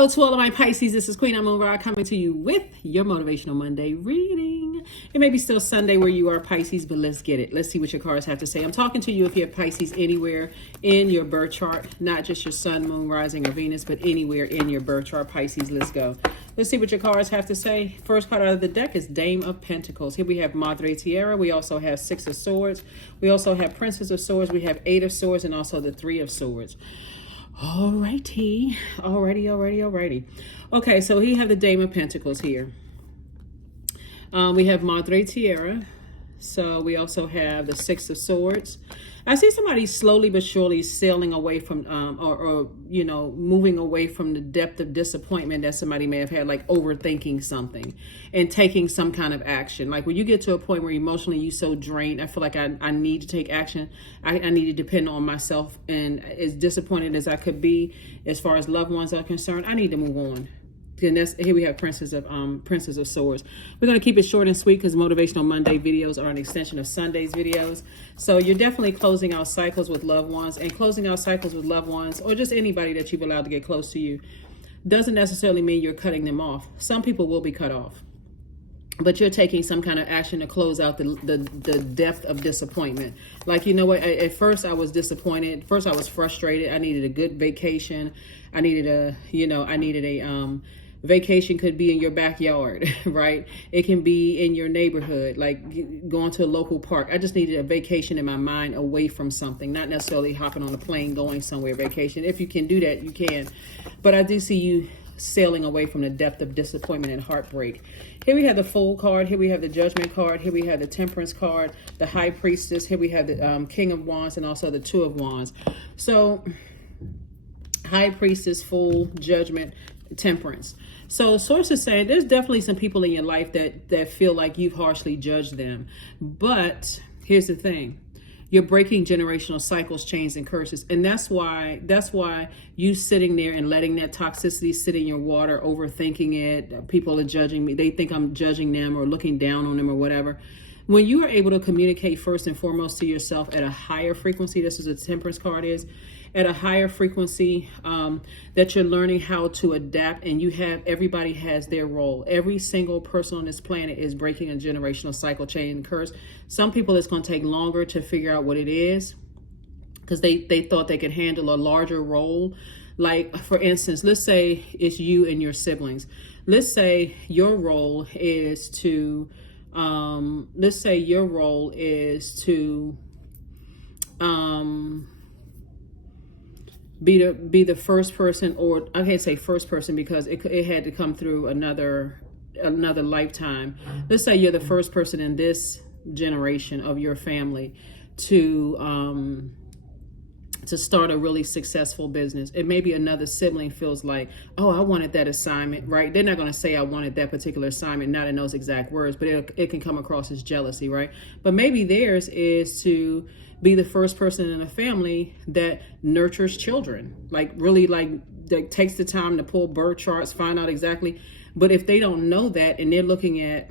Hello to all of my Pisces. This is Queen Amun Ra coming to you with your Motivational Monday reading. It may be still Sunday where you are Pisces, but let's get it. Let's see what your cards have to say. I'm talking to you if you have Pisces anywhere in your birth chart, not just your sun, moon, rising, or Venus, but anywhere in your birth chart. Pisces, let's go. Let's see what your cards have to say. First card out of the deck is Dame of Pentacles. Here we have Madre Tierra. We also have Six of Swords. We also have Princess of Swords. We have Eight of Swords and also the Three of Swords. Alrighty. Okay, so we have the Dame of Pentacles here. We have Madre Tierra. So we also have the Six of Swords. I see somebody slowly but surely sailing away from, you know, moving away from the depth of disappointment that somebody may have had, like overthinking something and taking some kind of action. Like when you get to a point where emotionally you're so drained, I feel like I need to take action. I need to depend on myself. And as disappointed as I could be as far as loved ones are concerned, I need to move on. And that's, here we have Princess of Swords. We're going to keep it short and sweet because Motivational Monday videos are an extension of Sunday's videos. So you're definitely closing out cycles with loved ones, and closing out cycles with loved ones or just anybody that you've allowed to get close to you doesn't necessarily mean you're cutting them off. Some people will be cut off, but you're taking some kind of action to close out the depth of disappointment. Like, you know what, at first I was disappointed. First I was frustrated. I needed a good vacation. I needed a vacation. Could be in your backyard, right? It can be in your neighborhood, like going to a local park. I just needed a vacation in my mind away from something, not necessarily hopping on a plane, going somewhere vacation. If you can do that, you can. But I do see you sailing away from the depth of disappointment and heartbreak. Here we have the Fool card. Here we have the Judgment card. Here we have the Temperance card, the High Priestess. Here we have the King of Wands and also the Two of Wands. So High Priestess, Fool, Judgment, Temperance. So source is saying there's definitely some people in your life that feel like you've harshly judged them. But here's the thing. You're breaking generational cycles, chains, and curses. And that's why you sitting there and letting that toxicity sit in your water, overthinking it. People are judging me. They think I'm judging them or looking down on them or whatever. When you are able to communicate first and foremost to yourself at a higher frequency, this is what the Temperance card is, at a higher frequency, that you're learning how to adapt, and everybody has their role. Every single person on this planet is breaking a generational cycle, chain, and curse. Some people it's going to take longer to figure out what it is because they thought they could handle a larger role. Like, for instance, let's say it's you and your siblings. Let's say your role is to be the first person, or I can't say first person because it had to come through another lifetime. Let's say you're the first person in this generation of your family to start a really successful business. And maybe another sibling feels like, oh, I wanted that assignment, right? They're not going to say I wanted that particular assignment, not in those exact words, but it can come across as jealousy, right? But maybe theirs is to be the first person in a family that nurtures children, like really that takes the time to pull birth charts, find out exactly. But if they don't know that and they're looking at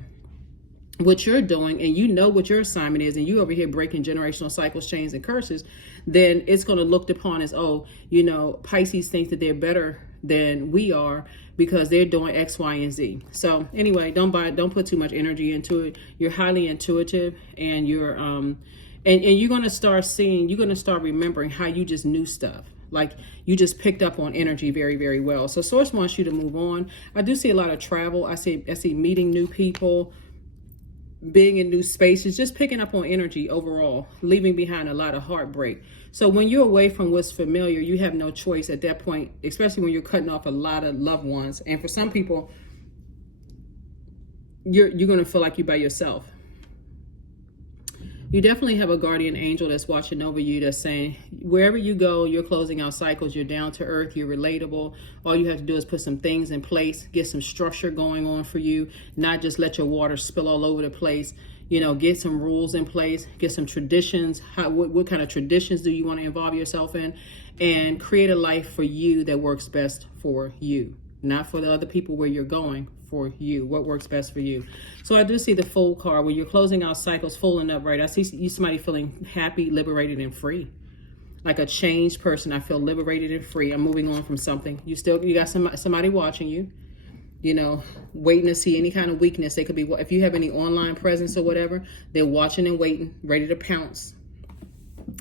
what you're doing and you know what your assignment is and you over here breaking generational cycles, chains, and curses, then it's going to looked upon as, oh, you know, Pisces thinks that they're better than we are because they're doing X, Y, and Z. So anyway, don't put too much energy into it. You're highly intuitive, and you're and you're going to start remembering how you just knew stuff. Like you just picked up on energy very, very well. So source wants you to move on. I do see a lot of travel. I see meeting new people, being in new spaces, just picking up on energy overall, leaving behind a lot of heartbreak. So when you're away from what's familiar, you have no choice at that point, especially when you're cutting off a lot of loved ones. And for some people, you're going to feel like you're by yourself. You definitely have a guardian angel that's watching over you, that's saying wherever you go, you're closing out cycles, you're down to earth, you're relatable. All you have to do is put some things in place, get some structure going on for you, not just let your water spill all over the place. You know, get some rules in place, get some traditions. What kind of traditions do you want to involve yourself in? And create a life for you that works best for you. Not for the other people where you're going, for you, what works best for you. So I do see the Fool card where you're closing out cycles, full and upright. I see you, somebody feeling happy, liberated, and free. like a changed person. I feel liberated and free. I'm moving on from something. You got somebody watching you, you know, waiting to see any kind of weakness. They could be, if you have any online presence or whatever, they're watching and waiting, ready to pounce.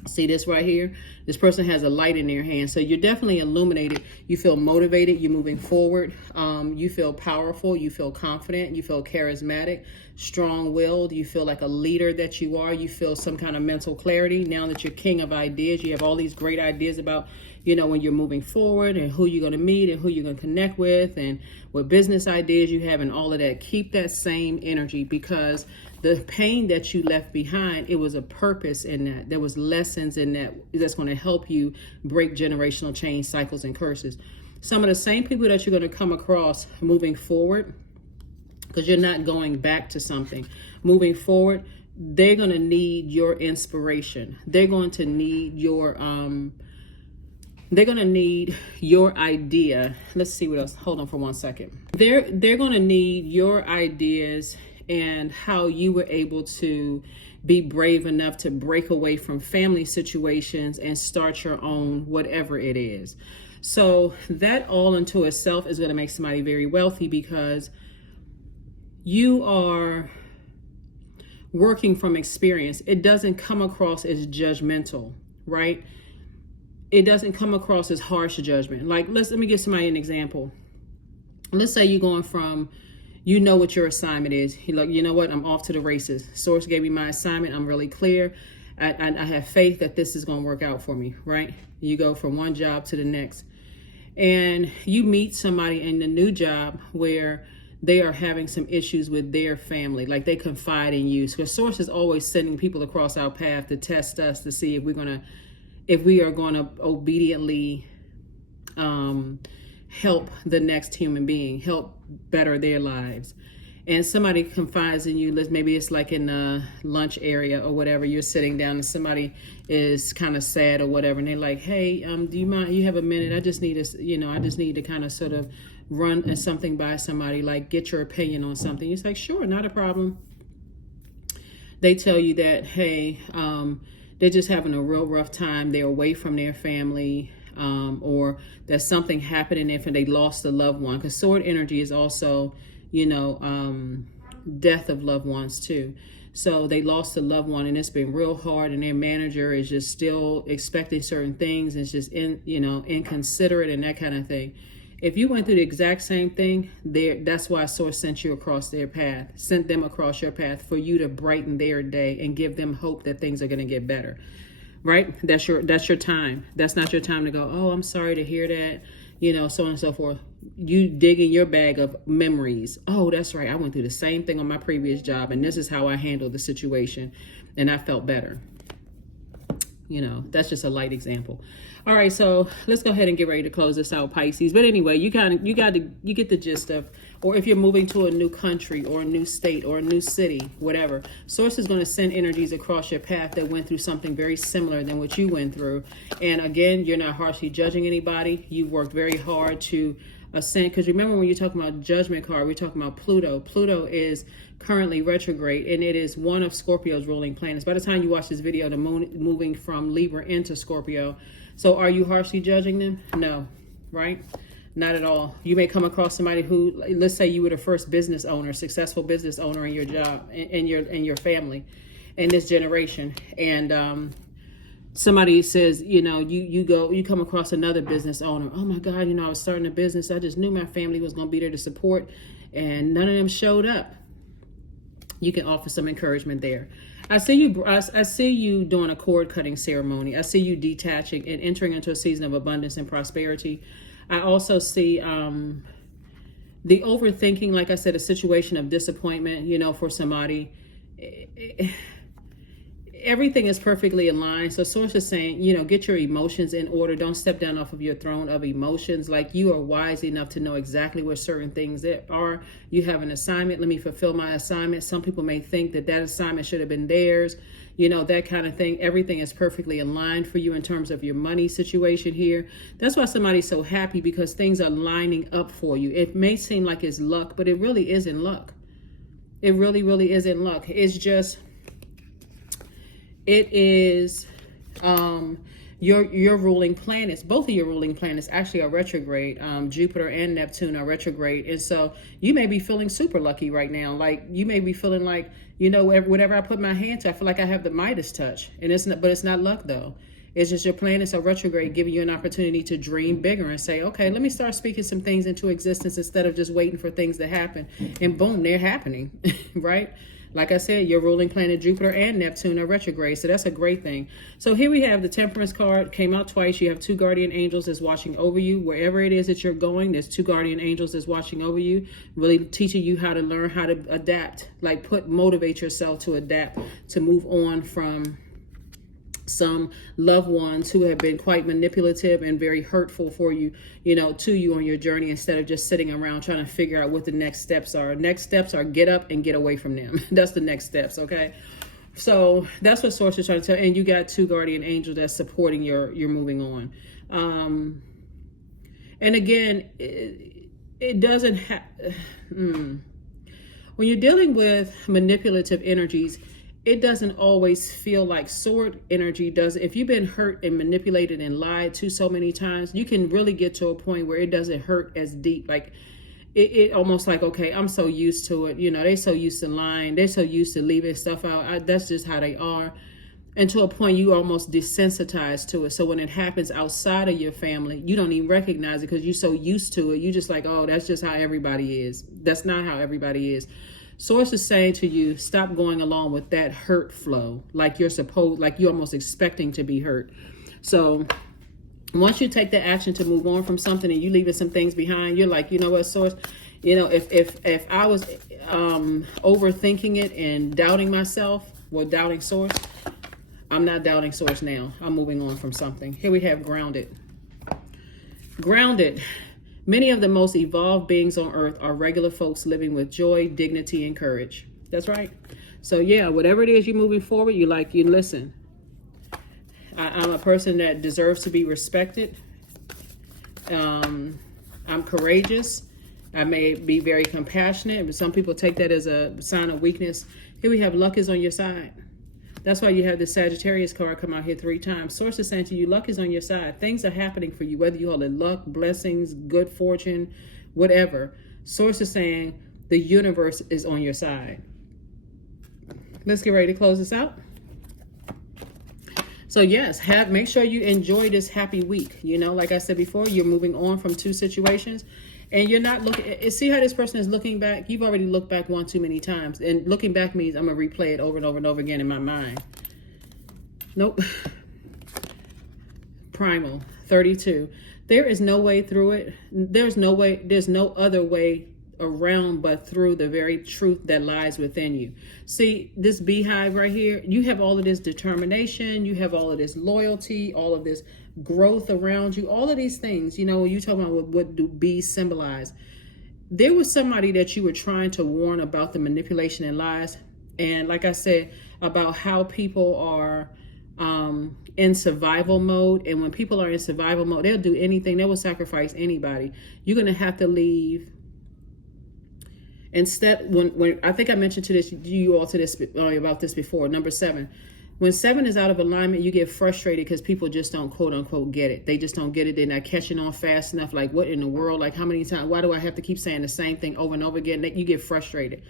See this right here? This person has a light in their hand. So you're definitely illuminated. You feel motivated. You're moving forward. You feel powerful. You feel confident. You feel charismatic, strong-willed. You feel like a leader that you are. You feel some kind of mental clarity. Now that you're king of ideas, you have all these great ideas about, you know, when you're moving forward and who you're going to meet and who you're going to connect with and what business ideas you have and all of that. Keep that same energy, because the pain that you left behind, it was a purpose in that. There was lessons in that that's going to help you break generational chain cycles and curses. Some of the same people that you're going to come across moving forward, because you're not going back to something. Moving forward, they're going to need your inspiration. They're going to need your idea. Let's see what else. Hold on for 1 second. They're going to need your ideas and how you were able to be brave enough to break away from family situations and start your own, whatever it is. So that all into itself is going to make somebody very wealthy, because you are working from experience. It doesn't come across as judgmental, right? It doesn't come across as harsh judgment. Like, let me give somebody an example. Let's say you're going from, you know what your assignment is. You're like, you know what? I'm off to the races. Source gave me my assignment. I'm really clear. I have faith that this is going to work out for me, right? You go from one job to the next. And you meet somebody in the new job where they are having some issues with their family. Like, they confide in you. So Source is always sending people across our path to test us to see if we are going to obediently help the next human being, help better their lives. And somebody confides in you, maybe it's like in the lunch area or whatever, you're sitting down and somebody is kind of sad or whatever, and they're like, hey, do you mind, you have a minute? I just need to kind of sort of run something by somebody, like get your opinion on something. It's like, sure, not a problem. They tell you that, hey, they're just having a real rough time. They're away from their family, or there's something happening if they lost a loved one. Because sword energy is also, death of loved ones too. So they lost a loved one and it's been real hard, and their manager is just still expecting certain things. It's just inconsiderate and that kind of thing. If you went through the exact same thing, that's why Source sent you across their path, sent them across your path, for you to brighten their day and give them hope that things are going to get better, right? That's your time. That's not your time to go, oh, I'm sorry to hear that, so on and so forth. You dig in your bag of memories. Oh, that's right. I went through the same thing on my previous job, and this is how I handled the situation, and I felt better. That's just a light example. All right, so let's go ahead and get ready to close this out, Pisces. But anyway, you get the gist of, or if you're moving to a new country or a new state or a new city, whatever, Source is going to send energies across your path that went through something very similar than what you went through. And again, you're not harshly judging anybody. You worked very hard to ascend, because remember, when you're talking about judgment card, we're talking about Pluto. Pluto is currently retrograde, and it is one of Scorpio's ruling planets. By the time you watch this video, the moon moving from Libra into Scorpio. So are you harshly judging them? No, right? Not at all. You may come across somebody who, let's say you were the first business owner, successful business owner in your job, in your family, in this generation, and somebody says, you come across another business owner. Oh my God, I was starting a business. I just knew my family was going to be there to support, and none of them showed up. You can offer some encouragement there. I see you doing a cord cutting ceremony. I see you detaching and entering into a season of abundance and prosperity. I also see the overthinking, like I said, a situation of disappointment, for somebody. Everything is perfectly aligned. So Source is saying, get your emotions in order. Don't step down off of your throne of emotions. Like, you are wise enough to know exactly where certain things are. You have an assignment. Let me fulfill my assignment. Some people may think that assignment should have been theirs, that kind of thing. Everything is perfectly aligned for you in terms of your money situation here. That's why somebody's so happy, because things are lining up for you. It may seem like it's luck, but it really isn't luck. It really, really isn't luck. It's just, it is your ruling planets, both of your ruling planets actually are retrograde. Jupiter and Neptune are retrograde. And so you may be feeling super lucky right now. Like you may be feeling like, you know, whatever I put my hand to, I feel like I have the Midas touch. And it's not, but it's not luck though. It's just your planets are retrograde, giving you an opportunity to dream bigger and say, okay, let me start speaking some things into existence instead of just waiting for things to happen. And boom, they're happening, right? Like I said, your ruling planet Jupiter and Neptune are retrograde, so that's a great thing. So here we have the Temperance card, came out twice. You have 2 guardian angels that's watching over you. Wherever it is that you're going, there's 2 guardian angels that's watching over you, really teaching you how to learn how to adapt, like motivate yourself to adapt, to move on from some loved ones who have been quite manipulative and very hurtful for you, you know, to you on your journey, instead of just sitting around trying to figure out what the next steps are. Next steps are get up and get away from them. That's the next steps, okay? So that's what Source is trying to tell. And you got 2 guardian angels that's supporting your moving on. And again, it doesn't have... when you're dealing with manipulative energies, it doesn't always feel like sword energy does. If you've been hurt and manipulated and lied to so many times, you can really get to a point where it doesn't hurt as deep. Like it almost like, okay, I'm so used to it. You know, they're so used to lying. They're so used to leaving stuff out. That's just how they are. And to a point, you almost desensitized to it. So when it happens outside of your family, you don't even recognize it because you're so used to it. You just like, oh, that's just how everybody is. That's not how everybody is. Source is saying to you, stop going along with that hurt flow, like you're almost expecting to be hurt. So once you take the action to move on from something and you leaving some things behind, you're like, you know what, Source, you know, if I was overthinking it and doubting myself, well, doubting Source, I'm not doubting Source now. I'm moving on from something. Here we have grounded. Grounded. Many of the most evolved beings on earth are regular folks living with joy, dignity, and courage. That's right. So yeah, whatever it is you're moving forward, you listen. I'm a person that deserves to be respected. I'm courageous. I may be very compassionate, but some people take that as a sign of weakness. Here we have luck is on your side. That's why you have the Sagittarius card come out here 3 times. Source is saying to you, luck is on your side. Things are happening for you, whether you call it luck, blessings, good fortune, whatever. Source is saying the universe is on your side. Let's get ready to close this out. So yes, make sure you enjoy this happy week. You know, like I said before, you're moving on from 2 situations. And you're not looking, see how this person is looking back? You've already looked back one too many times. And looking back means I'm going to replay it over and over and over again in my mind. Nope. Primal, 32. There is no way through it. There's no other way around but through the very truth that lies within you. See, this beehive right here, you have all of this determination, you have all of this loyalty, all of this growth around you, all of these things. You know, you talking about what do bees symbolize? There was somebody that you were trying to warn about the manipulation and lies, and like I said, about how people are in survival mode. And when people are in survival mode, they'll do anything. They will sacrifice anybody. You're going to have to leave. Instead, when I think I mentioned about this before, number 7. When 7 is out of alignment, you get frustrated because people just don't quote unquote get it. They just don't get it. They're not catching on fast enough. Like, what in the world? Like, how many times? Why do I have to keep saying the same thing over and over again? You get frustrated.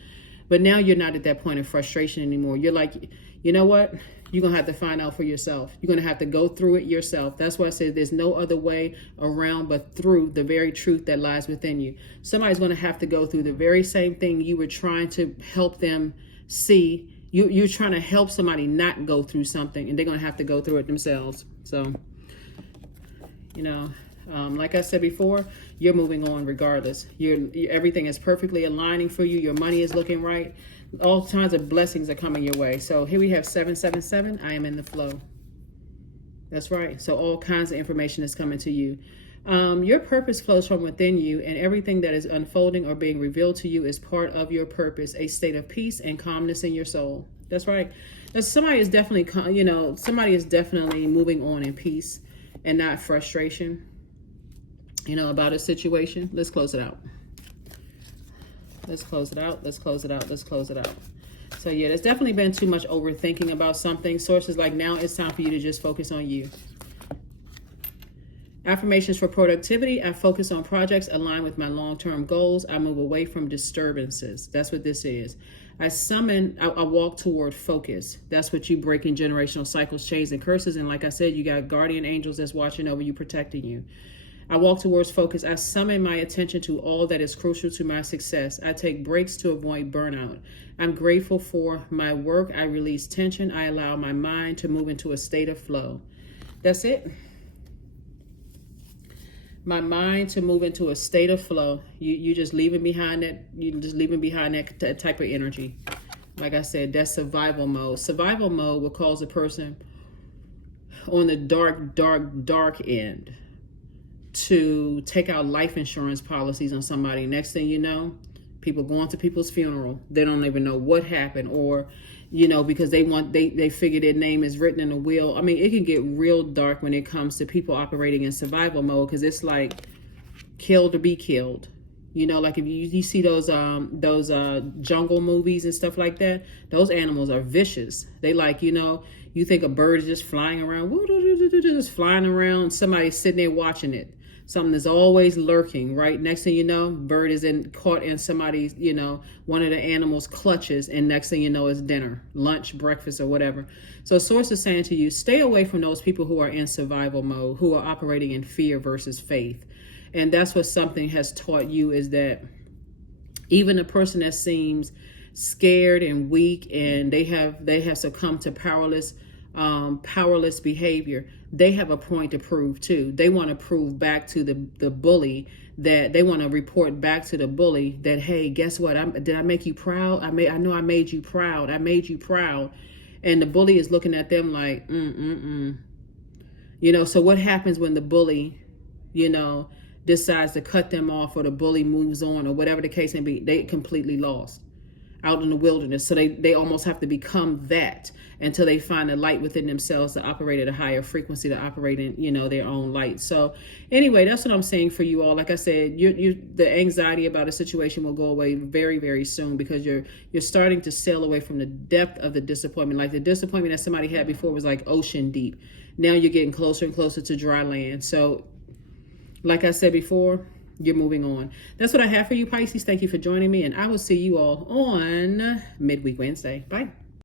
But now you're not at that point of frustration anymore. You're like, you know what? You're going to have to find out for yourself. You're going to have to go through it yourself. That's why I said there's no other way around but through the very truth that lies within you. Somebody's going to have to go through the very same thing you were trying to help them see. You're trying to help somebody not go through something, and they're going to have to go through it themselves. So, you know, like I said before, you're moving on regardless. Everything is perfectly aligning for you. Your money is looking right. All kinds of blessings are coming your way. So here we have 777. I am in the flow. That's right. So all kinds of information is coming to you. Your purpose flows from within you, and everything that is unfolding or being revealed to you is part of your purpose, a state of peace and calmness in your soul. That's right. Now, somebody is definitely moving on in peace and not frustration, about a situation. Let's close it out. Let's close it out. Let's close it out. Let's close it out. So yeah, there's definitely been too much overthinking about something. Sources like, now it's time for you to just focus on you. Affirmations for productivity. I focus on projects aligned with my long-term goals. I move away from disturbances. That's what this is. I walk toward focus. That's what you breaking generational cycles, chains, and curses. And like I said, you got guardian angels that's watching over you, protecting you. I walk towards focus. I summon my attention to all that is crucial to my success. I take breaks to avoid burnout. I'm grateful for my work. I release tension. I allow my mind to move into a state of flow. That's it. My mind to move into a state of flow. You just leaving behind that. You just leaving behind that type of energy. Like I said, that's survival mode. Survival mode will cause a person on the dark end to take out life insurance policies on somebody. Next thing you know, people going to people's funeral. They don't even know what happened, or because they figure their name is written in a will. I mean, it can get real dark when it comes to people operating in survival mode, because it's like kill to be killed. Like if you see those jungle movies and stuff like that, those animals are vicious. They you think a bird is just flying around, just flying around, somebody's sitting there watching it. Something is always lurking, right? Next thing you know, bird is caught in somebody's, one of the animals' clutches, and next thing you know, it's dinner, lunch, breakfast, or whatever. So Source is saying to you, stay away from those people who are in survival mode, who are operating in fear versus faith. And that's what something has taught you, is that even a person that seems scared and weak, and they have succumbed to powerless behavior, they have a point to prove too. They want to prove back to the bully, that they want to report back to the bully that, hey, guess what? Did I make you proud? I know I made you proud. I made you proud. And the bully is looking at them like, so what happens when the bully, decides to cut them off, or the bully moves on, or whatever the case may be? They completely lost out in the wilderness. So they almost have to become that until they find a light within themselves to operate at a higher frequency, to operate in their own light. So anyway, that's what I'm saying for you all. Like I said, the anxiety about a situation will go away very, very soon, because you're starting to sail away from the depth of the disappointment. Like the disappointment that somebody had before was like ocean deep. Now you're getting closer and closer to dry land. So like I said before, you're moving on. That's what I have for you, Pisces. Thank you for joining me, and I will see you all on Midweek Wednesday. Bye.